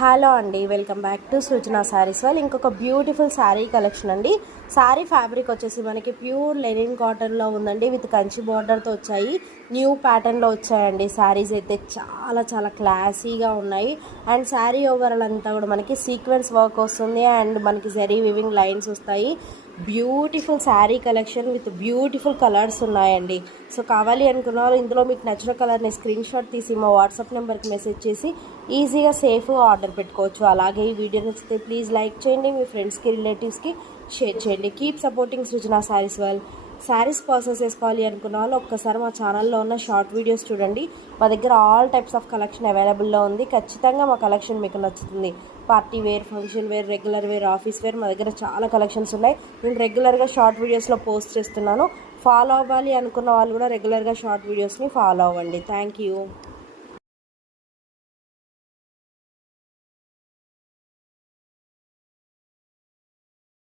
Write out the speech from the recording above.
Hello అండి, welcome back to సృజన శారీస్ వాళ్ళు ఇంకొక బ్యూటిఫుల్ శారీ కలెక్షన్ అండి. శారీ ఫ్యాబ్రిక్ వచ్చేసి మనకి ప్యూర్ లెనిన్ కాటన్లో ఉందండి. విత్ కంచి బార్డర్తో వచ్చాయి. న్యూ ప్యాటర్న్లో వచ్చాయండి. శారీస్ అయితే చాలా చాలా క్లాసీగా ఉన్నాయి. అండ్ శారీ ఓవరాల్ అంతా కూడా మనకి సీక్వెన్స్ వర్క్ వస్తుంది. అండ్ మనకి జరీ వివింగ్ లైన్స్ వస్తాయి. Beautiful sari collection with beautiful colours ఉన్నాయండి. సో కావాలి అనుకున్న వాళ్ళు ఇందులో మీకు నచ్చిన కలర్ని స్క్రీన్ షాట్ తీసి మా వాట్సాప్ నెంబర్కి మెసేజ్ చేసి ఈజీగా సేఫ్గా ఆర్డర్ పెట్టుకోవచ్చు. అలాగే ఈ వీడియో నచ్చితే ప్లీజ్ లైక్ చేయండి, మీ ఫ్రెండ్స్కి రిలేటివ్స్కి షేర్ చేయండి. కీప్ సపోర్టింగ్ సృజన శారీస్ వాళ్ళు. శారీస్ పర్చేస్ చేసుకోవాలి అనుకున్న వాళ్ళు ఒక్కసారి మా ఛానల్లో ఉన్న షార్ట్ వీడియోస్ చూడండి. మా దగ్గర ఆల్ టైప్స్ ఆఫ్ కలెక్షన్ అవైలబుల్లో ఉంది. ఖచ్చితంగా మా కలెక్షన్ మీకు నచ్చుతుంది. Party wear, function wear, regular wear, office wear, మా దగ్గర చాలా కలెక్షన్స్ ఉన్నాయి. నేను రెగ్యులర్గా షార్ట్ వీడియోస్లో పోస్ట్ చేస్తున్నాను. ఫాలో అవ్వాలి అనుకున్న వాళ్ళు కూడా రెగ్యులర్గా షార్ట్ వీడియోస్ని ఫాలో అవ్వండి. Thank you.